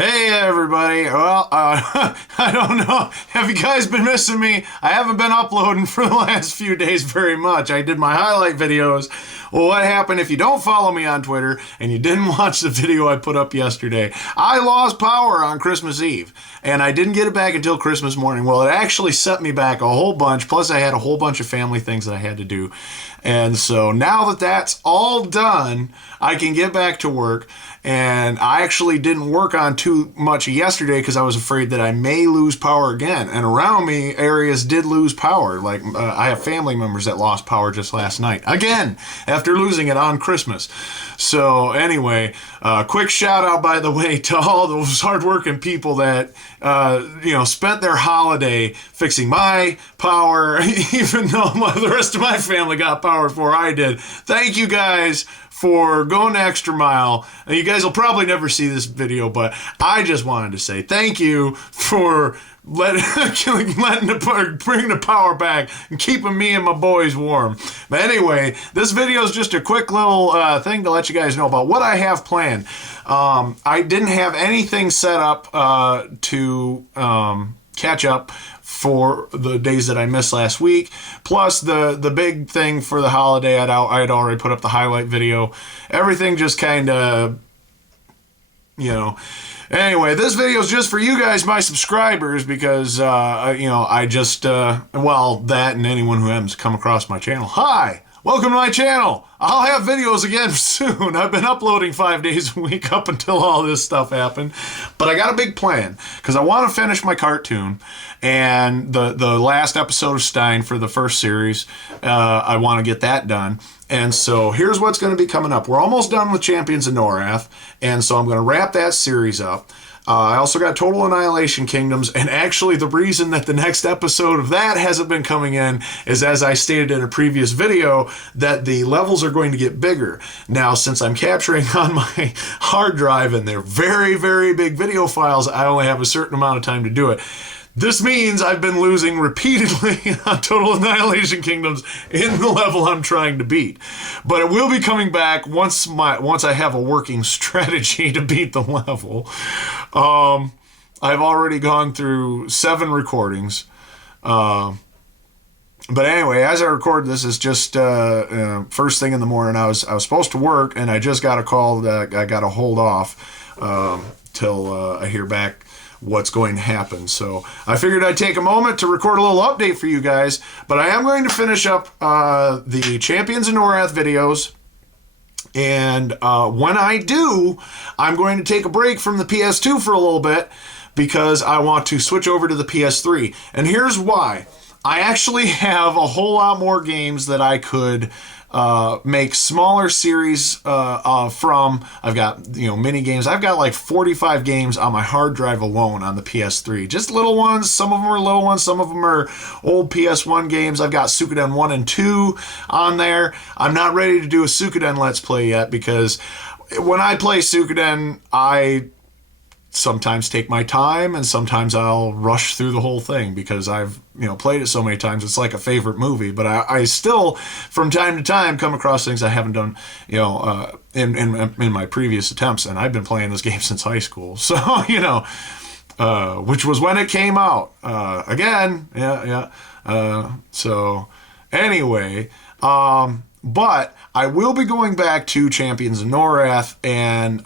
Hey everybody. Well, I don't know. Have you guys been missing me? I haven't been uploading for the last few days very much. I did my highlight videos. Well, what happened if you don't follow me on Twitter and you didn't watch the video I put up yesterday? I lost power on Christmas Eve and I didn't get it back until Christmas morning. Well, it actually set me back a whole bunch. Plus, I had a whole bunch of family things that I had to do. And so now that that's all done, I can get back to work. And I actually didn't work on too much yesterday because I was afraid that I may lose power again. And around me, areas did lose power. Like I have family members that lost power just last night. Again, after losing it on Christmas. So anyway, quick shout out, by the way, to all those hardworking people that, spent their holiday fixing my power, even though the rest of my family got power before I did. Thank you guys for going the extra mile. And you guys will probably never see this video, but I just wanted to say thank you for bringing the power back and keeping me and my boys warm. But anyway, this video is just a quick little thing to let you guys know about what I have planned. I didn't have anything set up to catch up for the days that I missed last week. Plus the big thing for the holiday, I had already put up the highlight video. Everything just kind of, Anyway, this video is just for you guys, my subscribers, because, I just, that and anyone who happens to come across my channel. Hi! Welcome to my channel. I'll have videos again soon. I've been uploading 5 days a week up until all this stuff happened. But I got a big plan because I want to finish my cartoon and the last episode of Stein for the first series. I want to get that done. And so here's what's going to be coming up. We're almost done with Champions of Norath, and so I'm going to wrap that series up. I also got Total Annihilation Kingdoms, and actually the reason that the next episode of that hasn't been coming in is, as I stated in a previous video, that the levels are going to get bigger. Now, since I'm capturing on my hard drive and they're very, very big video files, I only have a certain amount of time to do it. This means I've been losing repeatedly on Total Annihilation Kingdoms in the level I'm trying to beat. But it will be coming back once I have a working strategy to beat the level. I've already gone through 7 recordings. But anyway, as I record this, it's just first thing in the morning. I was supposed to work, and I just got a call that I got to hold off till I hear back what's going to happen. So I figured I'd take a moment to record a little update for you guys, but I am going to finish up the Champions of Norath videos, and when I do, I'm going to take a break from the PS2 for a little bit because I want to switch over to the PS3. And here's why. I actually have a whole lot more games that I could make smaller series from. I've got, mini games. I've got like 45 games on my hard drive alone on the PS3. Just little ones. Some of them are little ones. Some of them are old PS1 games. I've got Suikoden 1 and 2 on there. I'm not ready to do a Suikoden Let's Play yet because when I play Suikoden, I sometimes take my time and sometimes I'll rush through the whole thing because I've played it so many times. It's like a favorite movie, but I still from time to time come across things I haven't done in my previous attempts, and I've been playing this game since high school, so which was when it came out again. So anyway, but I will be going back to Champions of Norath, and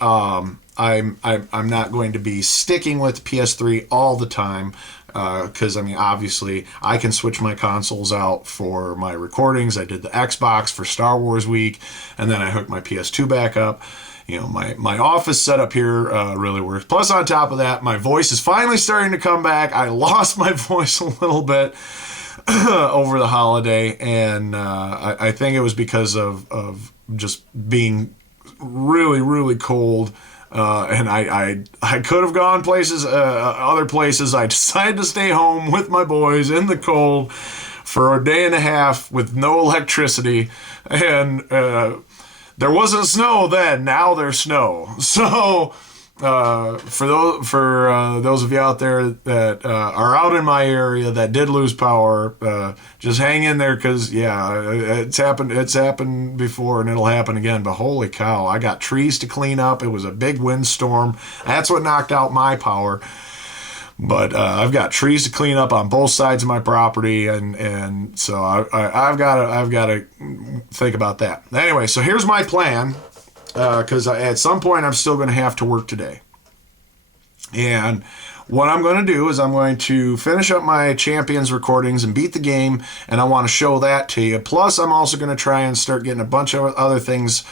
I'm not going to be sticking with PS3 all the time because, obviously, I can switch my consoles out for my recordings. I did the Xbox for Star Wars Week, and then I hooked my PS2 back up. My office setup here really works. Plus, on top of that, my voice is finally starting to come back. I lost my voice a little bit over the holiday, and I think it was because of just being really, really cold. And I could have gone places, other places. I decided to stay home with my boys in the cold for a day and a half with no electricity. And there wasn't snow then. Now there's snow. So those of you out there that are out in my area that did lose power, just hang in there, because yeah, it's happened before and it'll happen again. But holy cow, I got trees to clean up. It was a big windstorm. That's what knocked out my power. But I've got trees to clean up on both sides of my property, and so I've got to think about that. Anyway, so here's my plan, because at some point I'm still going to have to work today. And what I'm going to do is I'm going to finish up my Champions recordings and beat the game, and I want to show that to you. Plus, I'm also going to try and start getting a bunch of other things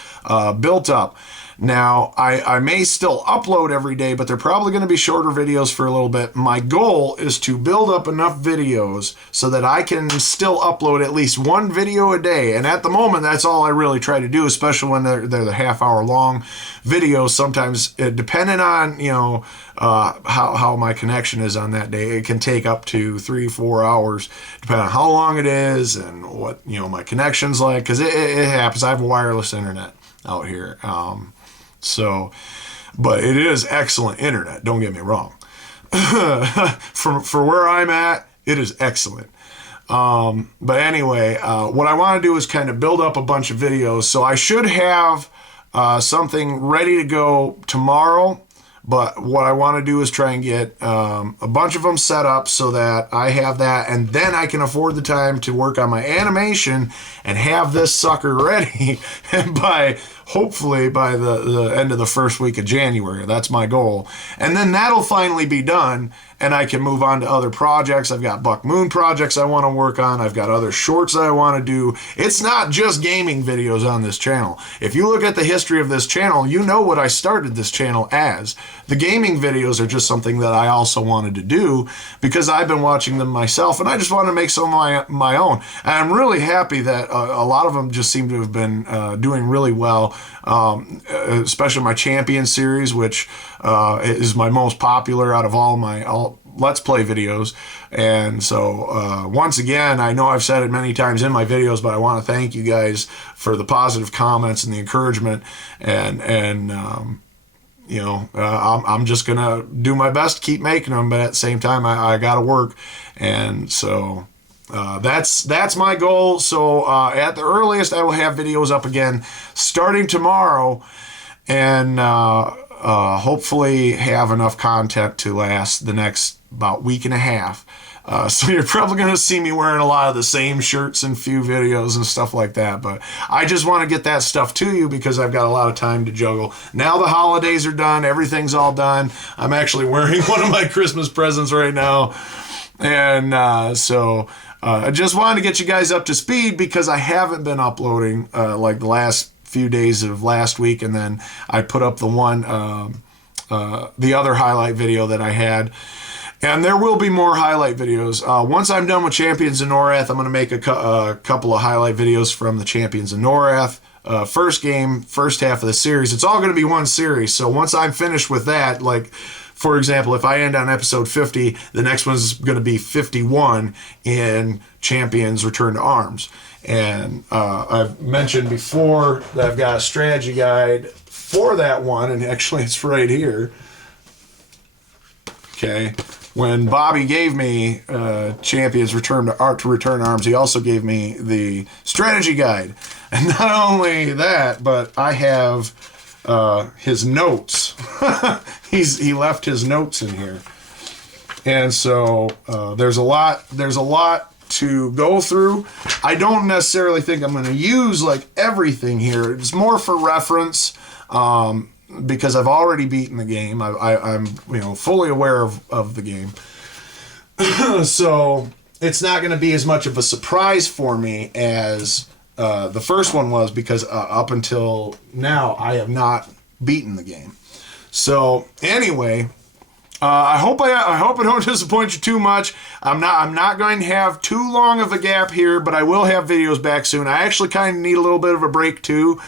built up. Now, I may still upload every day, but they're probably going to be shorter videos for a little bit. My goal is to build up enough videos so that I can still upload at least one video a day. And at the moment, that's all I really try to do, especially when they're the half-hour long videos. Sometimes, depending on, how my connection is on that day, it can take up to 3-4 hours, depending on how long it is and what, my connection's like, because it happens. I have wireless internet out here. But it is excellent internet, don't get me wrong. For where I'm at, it is excellent. But anyway, what I want to do is kind of build up a bunch of videos. So I should have something ready to go tomorrow. But what I want to do is try and get a bunch of them set up so that I have that, and then I can afford the time to work on my animation and have this sucker ready hopefully by the end of the first week of January. That's my goal. And then that'll finally be done, and I can move on to other projects. I've got Buck Moon projects I want to work on. I've got other shorts that I want to do. It's not just gaming videos on this channel. If you look at the history of this channel, you know what I started this channel as. The gaming videos are just something that I also wanted to do because I've been watching them myself, and I just want to make some of my own. And I'm really happy that a lot of them just seem to have been doing really well, especially my Champion series, which is my most popular out of all my Let's Play videos. And so once again, I know I've said it many times in my videos, but I want to thank you guys for the positive comments and the encouragement, and I'm just gonna do my best to keep making them, but at the same time I gotta work. And so that's my goal. So at the earliest, I will have videos up again starting tomorrow, and hopefully have enough content to last the next about week and a half. So you're probably going to see me wearing a lot of the same shirts in few videos and stuff like that. But I just want to get that stuff to you because I've got a lot of time to juggle. Now the holidays are done. Everything's all done. I'm actually wearing one of my Christmas presents right now. And so I just wanted to get you guys up to speed because I haven't been uploading like the last few days of last week. And then I put up the other highlight video that I had. And there will be more highlight videos. Once I'm done with Champions of Norath, I'm going to make a couple of highlight videos from the Champions of Norath. First game, first half of the series. It's all going to be one series. So once I'm finished with that, like, for example, if I end on episode 50, the next one's going to be 51 in Champions Return to Arms. And I've mentioned before that I've got a strategy guide for that one, and actually it's right here. Okay. When Bobby gave me Champions Return to Arms, he also gave me the strategy guide. And not only that, but I have his notes. He left his notes in here. And so there's a lot to go through. I don't necessarily think I'm going to use like everything here. It's more for reference. Because I've already beaten the game. I'm fully aware of the game. So it's not going to be as much of a surprise for me as the first one was, because up until now I have not beaten the game. So anyway, I hope I don't disappoint you too much. I'm not going to have too long of a gap here, but I will have videos back soon. I actually kind of need a little bit of a break too.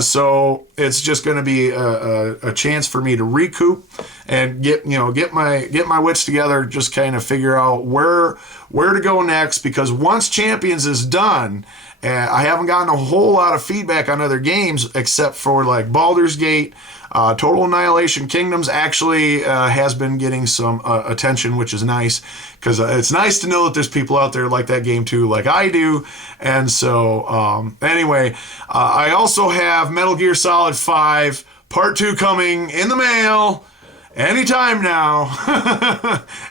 So it's just going to be a chance for me to recoup and get my wits together, just kind of figure out where to go next, because once Champions is done And I haven't gotten a whole lot of feedback on other games except for like Baldur's Gate. Total Annihilation Kingdoms actually has been getting some attention, which is nice, because it's nice to know that there's people out there like that game too, like I do. And so anyway, I also have Metal Gear Solid 5 Part 2 coming in the mail anytime now.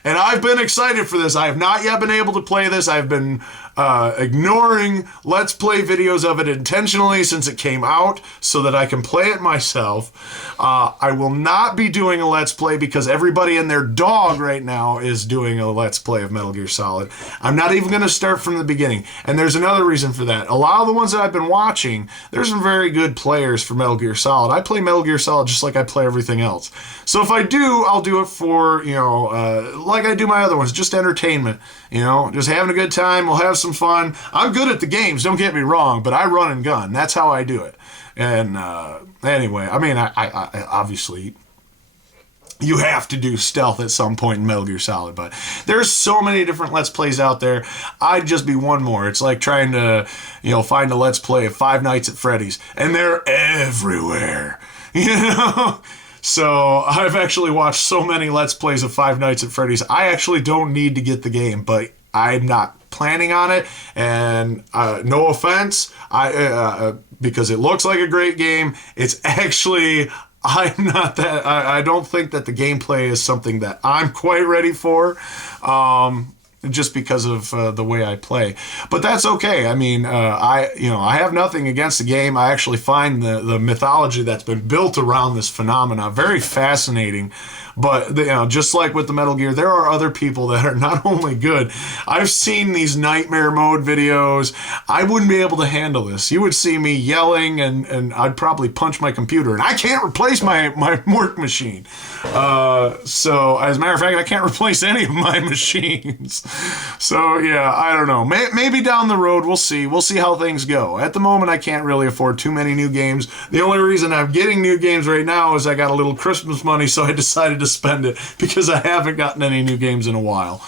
And I've been excited for this. I have not yet been able to play this. I've been ignoring Let's Play videos of it intentionally since it came out so that I can play it myself. I will not be doing a Let's Play because everybody and their dog right now is doing a Let's Play of Metal Gear Solid. I'm not even going to start from the beginning. And there's another reason for that. A lot of the ones that I've been watching, there's some very good players for Metal Gear Solid. I play Metal Gear Solid just like I play everything else. So if I do, I'll do it for, like I do my other ones, just entertainment. Just having a good time. We'll have some fun. I'm good at the games, don't get me wrong, but I run and gun. That's how I do it. And anyway, I mean, I obviously, you have to do stealth at some point in Metal Gear Solid, but there's so many different Let's Plays out there. I'd just be one more. It's like trying to, find a Let's Play of Five Nights at Freddy's, and they're everywhere, So I've actually watched so many Let's Plays of Five Nights at Freddy's. I actually don't need to get the game, but I'm not planning on it. And no offense, because it looks like a great game. It's actually, I'm not that. I don't think that the gameplay is something that I'm quite ready for. Just because of the way I play, but that's okay. I mean, I have nothing against the game. I actually find the mythology that's been built around this phenomena very fascinating. But just like with the Metal Gear, there are other people that are not only good. I've seen these nightmare mode videos. I wouldn't be able to handle this. You would see me yelling, and I'd probably punch my computer, and I can't replace my work machine. So as a matter of fact, I can't replace any of my machines. So yeah, I don't know. Maybe down the road we'll see. We'll see how things go. At the moment, I can't really afford too many new games. The only reason I'm getting new games right now is I got a little Christmas money, so I decided to spend it because I haven't gotten any new games in a while.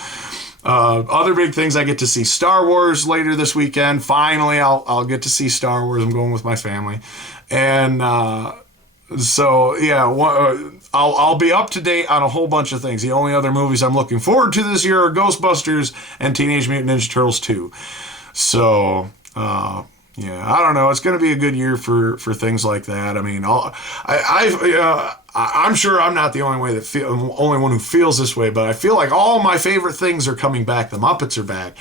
Other big things, I get to see Star Wars later this weekend. Finally, I'll get to see Star Wars. I'm going with my family, and so yeah, I'll be up to date on a whole bunch of things. The only other movies I'm looking forward to this year are Ghostbusters and Teenage Mutant Ninja Turtles 2. So yeah, I don't know. It's going to be a good year for things like that. I mean, I'm sure I'm not the only one who feels this way, but I feel like all my favorite things are coming back. The Muppets are back.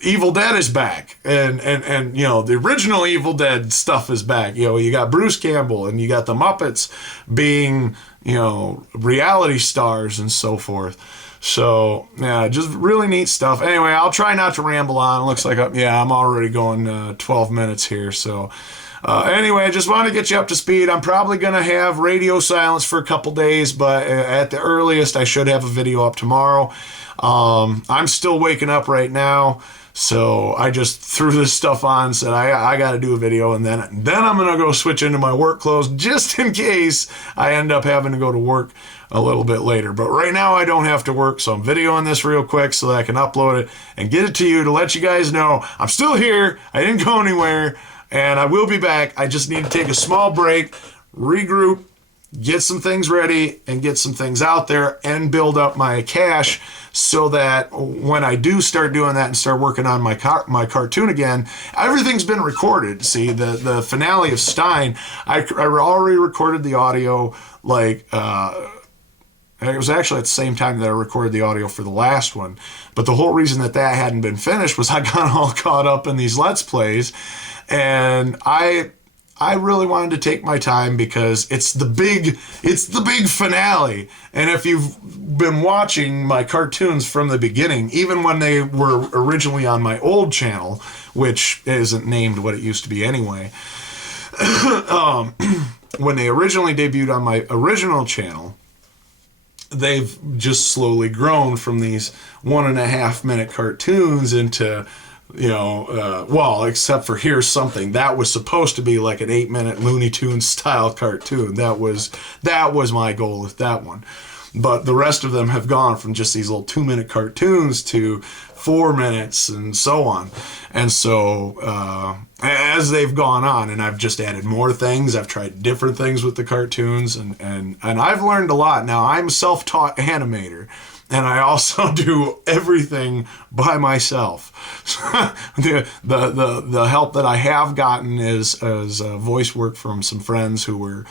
Evil Dead is back, and the original Evil Dead stuff is back. You got Bruce Campbell, and you got the Muppets being reality stars and so forth. So, yeah, just really neat stuff. Anyway, I'll try not to ramble on. It looks like, I'm already going 12 minutes here. So, anyway, I just want to get you up to speed. I'm probably going to have radio silence for a couple days, but at the earliest, I should have a video up tomorrow. I'm still waking up right now. So I just threw this stuff on and said, I got to do a video, and then I'm going to go switch into my work clothes just in case I end up having to go to work a little bit later. But right now I don't have to work, so I'm videoing this real quick so that I can upload it and get it to you to let you guys know I'm still here. I didn't go anywhere, and I will be back. I just need to take a small break, regroup, get some things ready, and get some things out there and build up my cash so that when I do start doing that and start working on my cartoon again, everything's been recorded. See, the finale of Stein, I already recorded the audio, it was actually at the same time that I recorded the audio for the last one. But the whole reason that hadn't been finished was I got all caught up in these Let's Plays, and I really wanted to take my time because it's the big finale. And if you've been watching my cartoons from the beginning, even when they were originally on my old channel, which isn't named what it used to be anyway, when they originally debuted on my original channel, they've just slowly grown from these 1.5 minute cartoons into, except for Here's Something. That was supposed to be like an 8 minute Looney Tunes style cartoon. That was my goal with that one. But the rest of them have gone from just these little 2-minute cartoons to 4 minutes and so on. And so as they've gone on, and I've just added more things, I've tried different things with the cartoons, and I've learned a lot. Now, I'm a self-taught animator, and I also do everything by myself. the help that I have gotten is voice work from some friends who were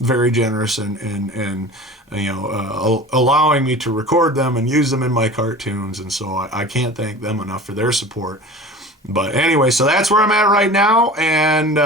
very generous and allowing me to record them and use them in my cartoons. And so I can't thank them enough for their support. But anyway, so that's where I'm at right now, and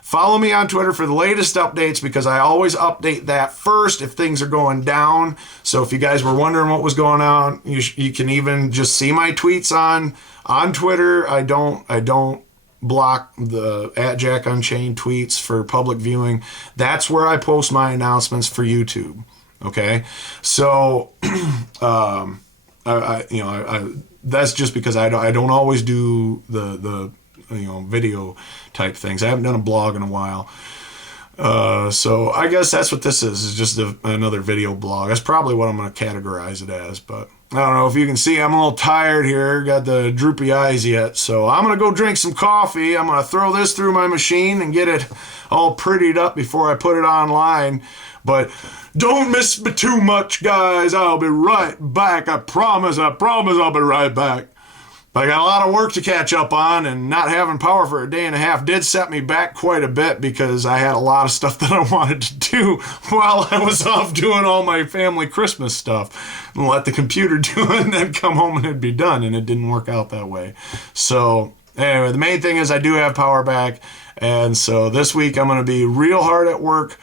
follow me on Twitter for the latest updates, because I always update that first if things are going down. So if you guys were wondering what was going on, you can even just see my tweets on Twitter. I don't block the @JackUnchained tweets for public viewing. That's where I post my announcements for YouTube. Okay, so that's just because I don't always do the video type things. I haven't done a blog in a while. So I guess that's what this is just another video blog. That's probably what I'm going to categorize it as, but I don't know if you can see, I'm a little tired here, got the droopy eyes yet, so I'm going to go drink some coffee. I'm going to throw this through my machine and get it all prettied up before I put it online. But don't miss me too much, guys. I'll be right back. I promise I'll be right back. But I got a lot of work to catch up on, and not having power for a day and a half did set me back quite a bit, because I had a lot of stuff that I wanted to do while I was off doing all my family Christmas stuff, and let the computer do it and then come home and it'd be done, and it didn't work out that way. So anyway, the main thing is I do have power back, and so this week I'm going to be real hard at work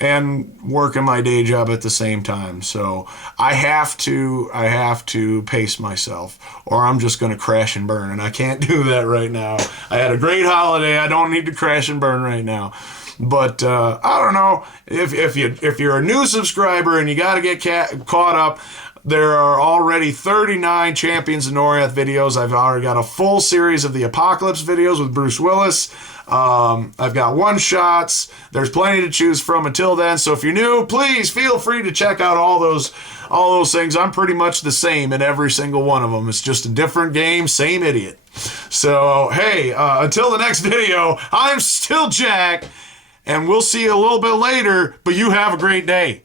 and working my day job at the same time. So I have to pace myself, or I'm just going to crash and burn, and I can't do that right now. I had a great holiday. I don't need to crash and burn right now. But I don't know, if you're a new subscriber and you got to get caught up, there are already 39 Champions of Noriath videos. I've already got a full series of the Apocalypse videos with Bruce Willis. I've got one-shots. There's plenty to choose from until then. So if you're new, please feel free to check out all those things. I'm pretty much the same in every single one of them. It's just a different game, same idiot. So, hey, until the next video, I'm still Jack, and we'll see you a little bit later, but you have a great day.